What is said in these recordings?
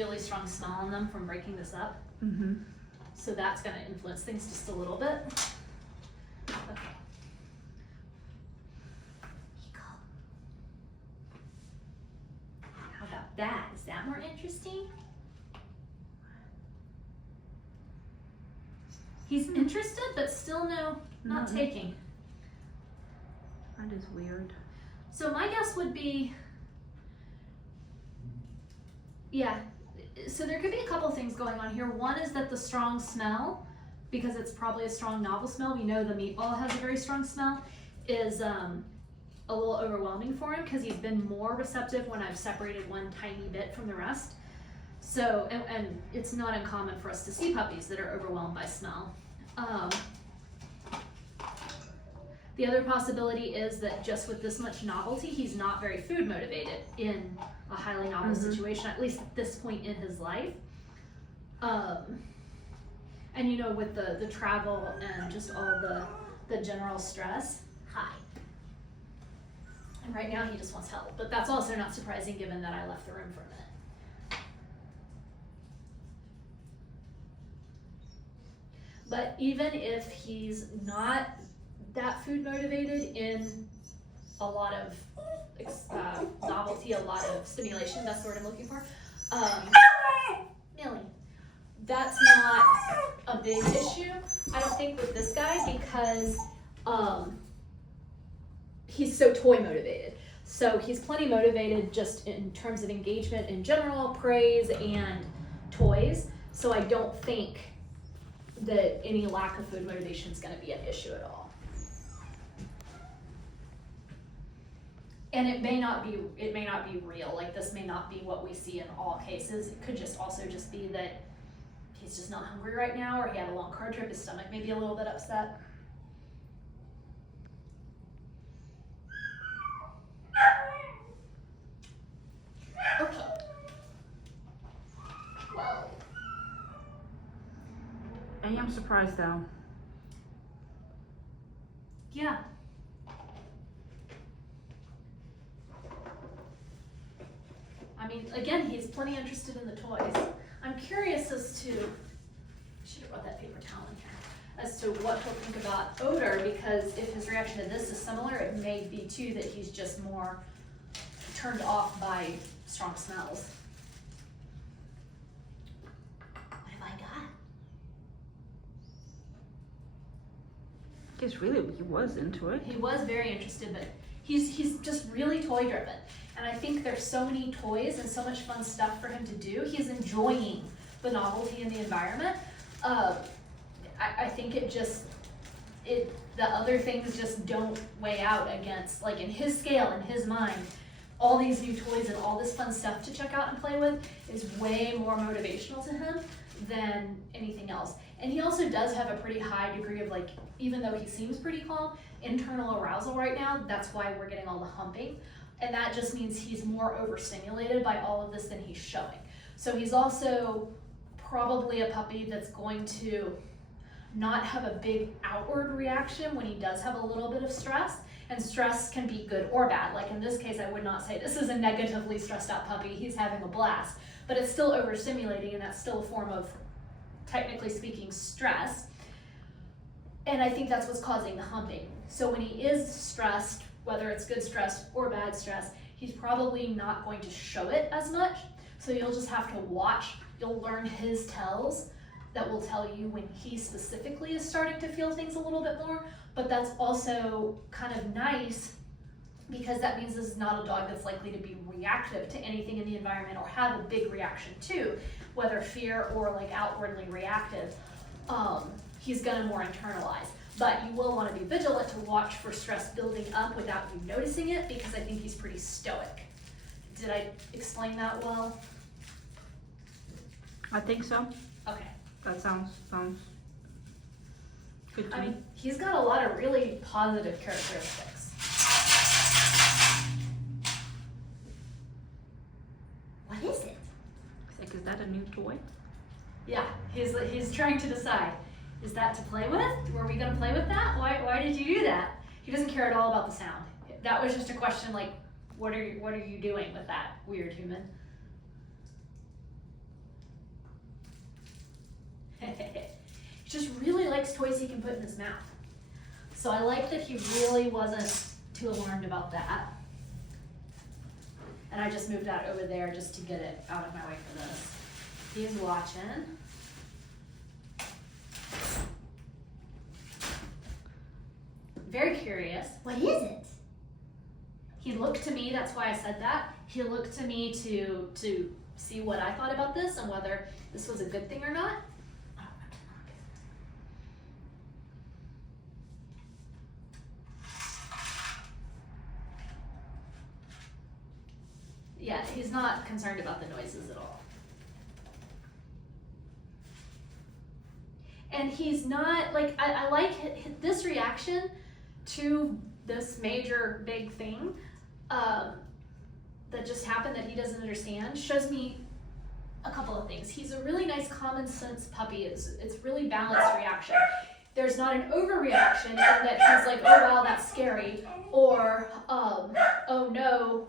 really strong smell on them from breaking this up. Mm-hmm. So that's going to influence things just a little bit. Okay. How about that? Is that more interesting? He's interested, but still not taking. That is weird. So my guess would be, yeah, so there could be a couple things going on here. One is that the strong smell, because it's probably a strong novel smell, we know the meatball has a very strong smell, is a little overwhelming for him because he's been more receptive when I've separated one tiny bit from the rest. So, and it's not uncommon for us to see puppies that are overwhelmed by smell. The other possibility is that just with this much novelty, he's not very food motivated in a highly novel situation, at least at this point in his life. And you know, with the travel and just all the general stress, hi. And right now he just wants help, but that's also not surprising given that I left the room for a minute. But even if he's not that food motivated in a lot of novelty, a lot of stimulation, that's the word I'm looking for, Millie, that's not a big issue, I don't think, with this guy because he's so toy motivated. So he's plenty motivated just in terms of engagement in general, praise, and toys. So I don't think that any lack of food motivation is going to be an issue at all. And it may not be real. Like, this may not be what we see in all cases. It could just also just be that he's just not hungry right now, or he had a long car trip, his stomach may be a little bit upset. Okay. Well. I am surprised though. Yeah. I mean, again, he's plenty interested in the toys. I'm curious as to, I should have brought that paper towel in here, as to what he'll think about odor, because if his reaction to this is similar, it may be too that he's just more turned off by strong smells. What have I got? I guess really he was into it. He was very interested, but he's just really toy driven. And I think there's so many toys and so much fun stuff for him to do. He's enjoying the novelty in the environment. I think the other things just don't weigh out against, like, in his scale, in his mind, all these new toys and all this fun stuff to check out and play with is way more motivational to him than anything else. And he also does have a pretty high degree of, like, even though he seems pretty calm, internal arousal right now. That's why we're getting all the humping. And that just means he's more overstimulated by all of this than he's showing. So he's also probably a puppy that's going to not have a big outward reaction when he does have a little bit of stress. And stress can be good or bad. Like in this case, I would not say this is a negatively stressed out puppy. He's having a blast, but it's still overstimulating, and that's still a form of, technically speaking, stress. And I think that's what's causing the humping. So when he is stressed, whether it's good stress or bad stress, he's probably not going to show it as much. So you'll just have to watch. You'll learn his tells that will tell you when he specifically is starting to feel things a little bit more. But that's also kind of nice because that means this is not a dog that's likely to be reactive to anything in the environment or have a big reaction to, whether fear or like outwardly reactive. He's gonna more internalize. But you will want to be vigilant to watch for stress building up without you noticing it, because I think he's pretty stoic. Did I explain that well? I think so. Okay. That sounds good to me. I mean, he's got a lot of really positive characteristics. What is it? Like, is that a new toy? Yeah, he's trying to decide. Is that to play with? Were we gonna play with that? Why did you do that? He doesn't care at all about the sound. That was just a question like, what are you doing with that, weird human? just really likes toys he can put in his mouth. So I like that he really wasn't too alarmed about that. And I just moved that over there just to get it out of my way for this. He's watching. Very curious. What is it? He looked to me, that's why I said that. He looked to me to see what I thought about this and whether this was a good thing or not. I don't want to knock it. Yeah, he's not concerned about the noises at all. And he's not, like, I like this reaction to this major big thing that just happened that he doesn't understand shows me a couple of things. He's a really nice common sense puppy. It's really balanced reaction. There's not an overreaction in that he's like, oh wow, that's scary, or oh no,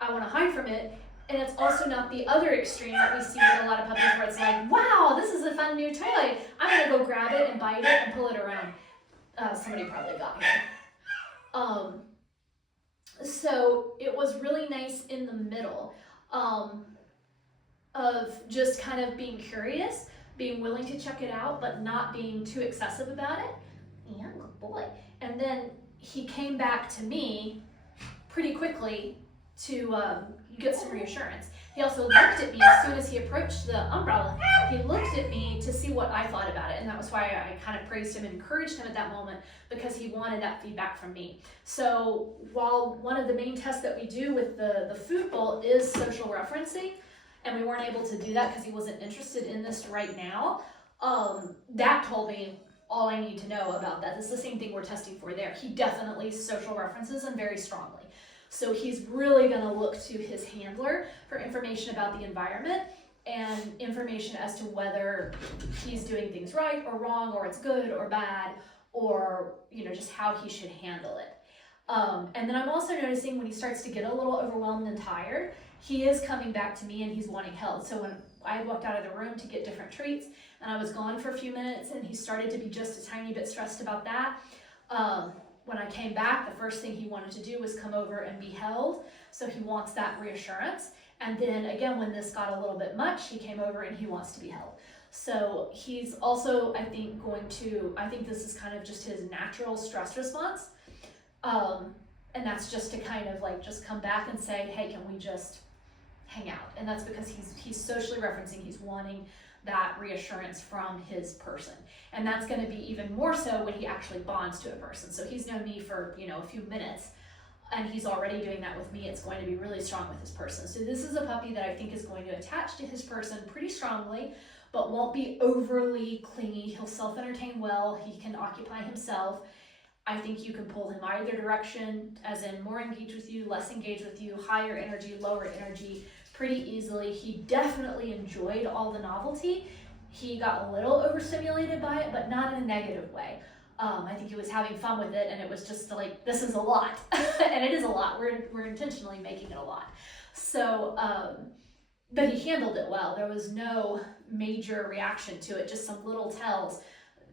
I want to hide from it. And it's also not the other extreme that we see with a lot of puppies where it's like, wow, this is a fun new toy. I'm gonna go grab it and bite it and pull it around. Somebody probably got here. So it was really nice in the middle of just kind of being curious, being willing to check it out, but not being too excessive about it. Yeah, good boy. And then he came back to me pretty quickly to get some reassurance. He also looked at me as soon as he approached the umbrella. He looked at me to see what I thought about it, and that was why I kind of praised him and encouraged him at that moment, because he wanted that feedback from me. So while one of the main tests that we do with the food bowl is social referencing, and we weren't able to do that because he wasn't interested in this right now, that told me all I need to know about that. It's the same thing we're testing for there. He definitely social references and very strongly. So he's really going to look to his handler for information about the environment and information as to whether he's doing things right or wrong, or it's good or bad, or just how he should handle it. And then I'm also noticing when he starts to get a little overwhelmed and tired, he is coming back to me and he's wanting held. So when I had walked out of the room to get different treats and I was gone for a few minutes and he started to be just a tiny bit stressed about that, when I came back, the first thing he wanted to do was come over and be held. So he wants that reassurance. And then again, when this got a little bit much, he came over and he wants to be held. So he's also, I think this is kind of just his natural stress response. And that's just to kind of like just come back and say, hey, can we just hang out? And that's because he's socially referencing, he's wanting that reassurance from his person. And that's going to be even more so when he actually bonds to a person. So he's known me for, a few minutes, and he's already doing that with me. It's going to be really strong with his person. So this is a puppy that I think is going to attach to his person pretty strongly, but won't be overly clingy. He'll self-entertain well. He can occupy himself. I think you can pull him either direction, as in more engaged with you, less engaged with you, higher energy, lower energy, pretty easily. He definitely enjoyed all the novelty. He got a little overstimulated by it, but not in a negative way. I think he was having fun with it, and it was just like, this is a lot. And it is a lot. We're intentionally making it a lot. So, but he handled it well. There was no major reaction to it, just some little tells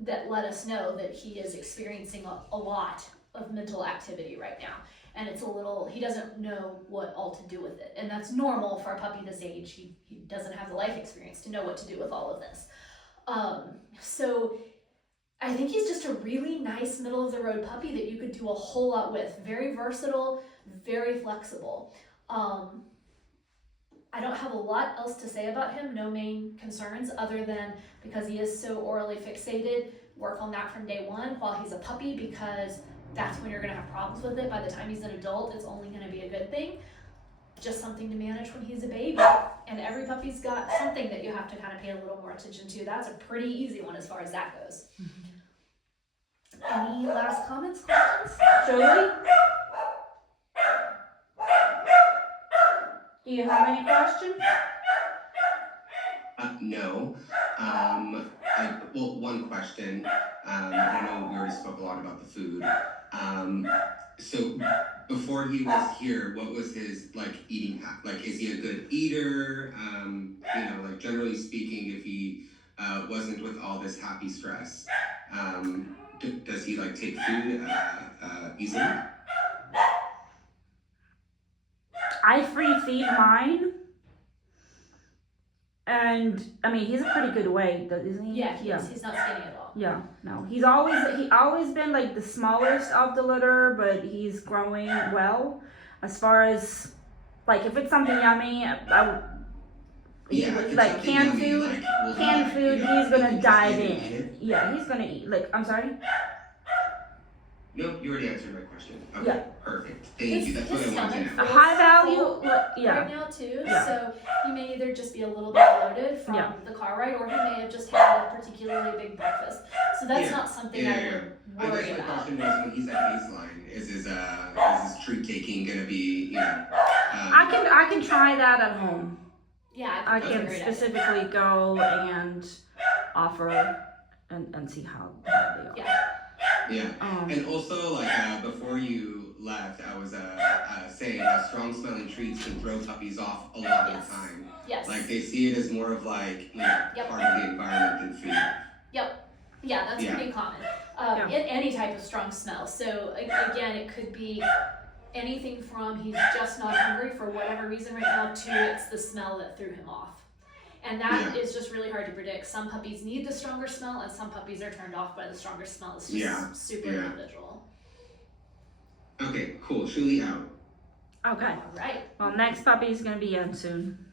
that let us know that he is experiencing a lot of mental activity right now. And it's he doesn't know what all to do with it. And that's normal for a puppy this age. He doesn't have the life experience to know what to do with all of this. So I think he's just a really nice middle of the road puppy that you could do a whole lot with. Very versatile, very flexible. I don't have a lot else to say about him, no main concerns, other than because he is so orally fixated, work on that from day one while he's a puppy, because that's when you're going to have problems with it. By the time he's an adult, it's only going to be a good thing. Just something to manage when he's a baby. And every puppy's got something that you have to kind of pay a little more attention to. That's a pretty easy one as far as that goes. Any last comments, questions? Jolie? Do you have any questions? No. Well, one question. I know we already spoke a lot about the food. So before he was here, what was his eating habit? Is he a good eater? Generally speaking, if he wasn't with all this happy stress, does he like take food easily? I free feed mine, and I mean he's a pretty good weight, isn't he? Yeah, he's not skinny at all. Yeah, no, he always been like the smallest of the litter, but he's growing well. As far as like if it's something yummy, like canned food, he's gonna dive in. Yeah, he's gonna eat. Like, I'm sorry. Nope, you already answered my question. Okay, Yeah. perfect. Thank you. That's what I wanted to know. A high value, Full yeah. right now too, Yeah. so he may either just be a little bit bloated from Yeah. the car ride, or he may have just had a particularly big breakfast. So that's not something I would I worry guess my about. question was, when he's at baseline, is his treat taking gonna be, you know? I can try that at home. Yeah, I think that's a can great idea. specifically go and offer and see how they are. Yeah. And also, like, before you left, I was saying how strong smelling treats can throw puppies off a lot of the time. Yes. Like, they see it as more of like, you know, part of the environment than food. Yeah, that's pretty common. Any type of strong smell. So again, it could be anything from he's just not hungry for whatever reason right now to it's the smell that threw him off. And that is just really hard to predict. Some puppies need the stronger smell, and some puppies are turned off by the stronger smell. It's just super individual. Okay, cool. Shuli out. Okay. All right. Well, next puppy is gonna be Yen soon.